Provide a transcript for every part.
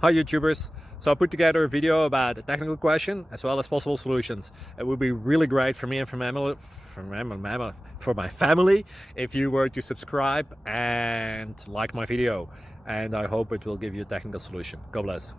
Hi YouTubers! So I put together a video about a technical question as well as possible solutions. It would be really great for me and for my family if you were to subscribe and like my video, and I hope it will give you a technical solution. God bless.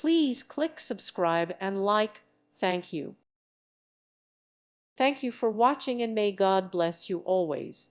Please click subscribe and like. Thank you. Thank you for watching, and may God bless you always.